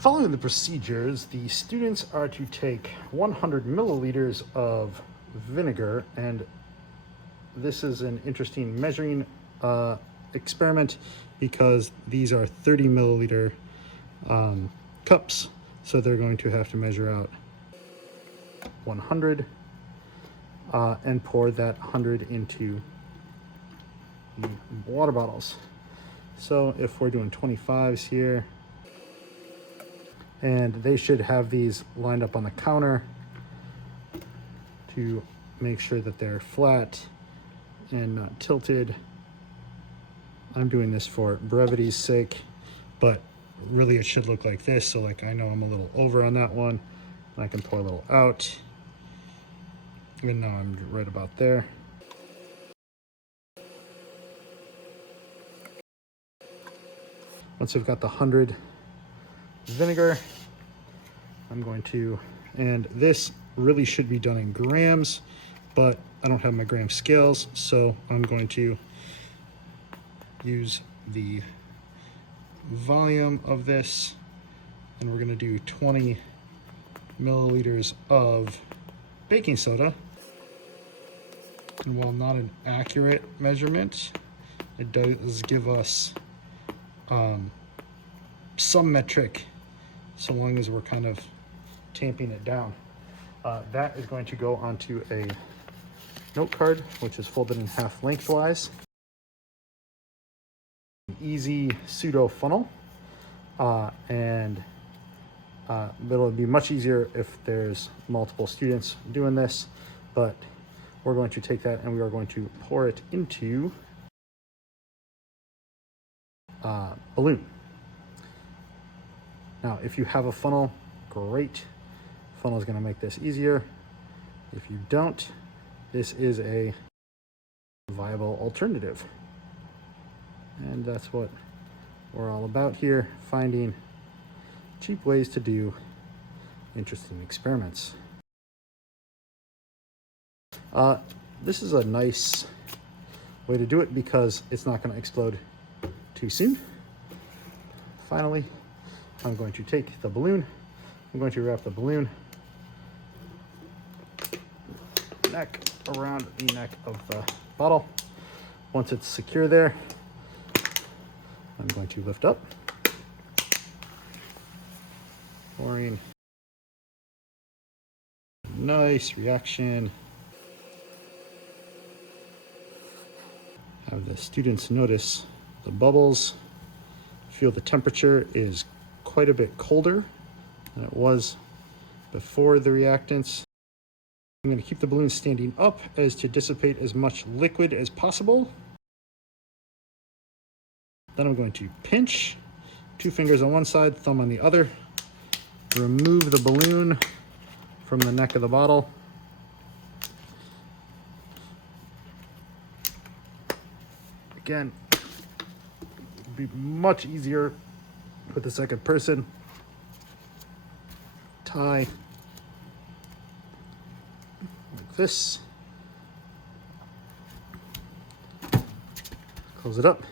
Following the procedures, the students are to take 100 milliliters of vinegar, and this is an interesting measuring experiment because these are 30 milliliter cups, so they're going to have to measure out 100 and pour that 100 into the water bottles. So if we're doing 25s here, and they should have these lined up on the counter to make sure that they're flat and not tilted. I'm doing this for brevity's sake, but really it should look like this. So like I know I'm a little over on that one, and I can pour a little out. And now I'm right about there. Once I've got the 100 vinegar, I'm going to, and this really should be done in grams, but I don't have my gram scales, so I'm going to use the volume of this, and we're going to do 20 milliliters of baking soda. And while not an accurate measurement, it does give us some metric, so long as we're kind of tamping it down. That is going to go onto a note card, which is folded in half lengthwise. An easy pseudo funnel, and it'll be much easier if there's multiple students doing this, but we're going to take that and we are going to pour it into balloon. Now, if you have a funnel, great. Funnel is going to make this easier. If you don't, this is a viable alternative. And that's what we're all about here, finding cheap ways to do interesting experiments. This is a nice way to do it because it's not going to explode too soon. Finally, I'm going to take the balloon. I'm going to wrap the balloon neck around the neck of the bottle. Once it's secure there, I'm going to lift up, pouring. Nice reaction. Have the students notice the bubbles. Feel the temperature is quite a bit colder than it was before the reactants. I'm going to keep the balloon standing up as to dissipate as much liquid as possible. Then I'm going to pinch, 2 fingers on one side, thumb on the other. Remove the balloon from the neck of the bottle. Again, it'd be much easier with the second person. Tie like this. Close it up,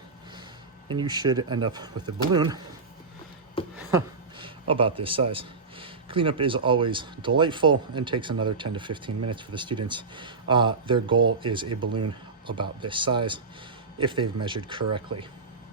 and you should end up with a balloon about this size. Cleanup is always delightful and takes another 10 to 15 minutes for the students. Their goal is a balloon about this size if they've measured correctly.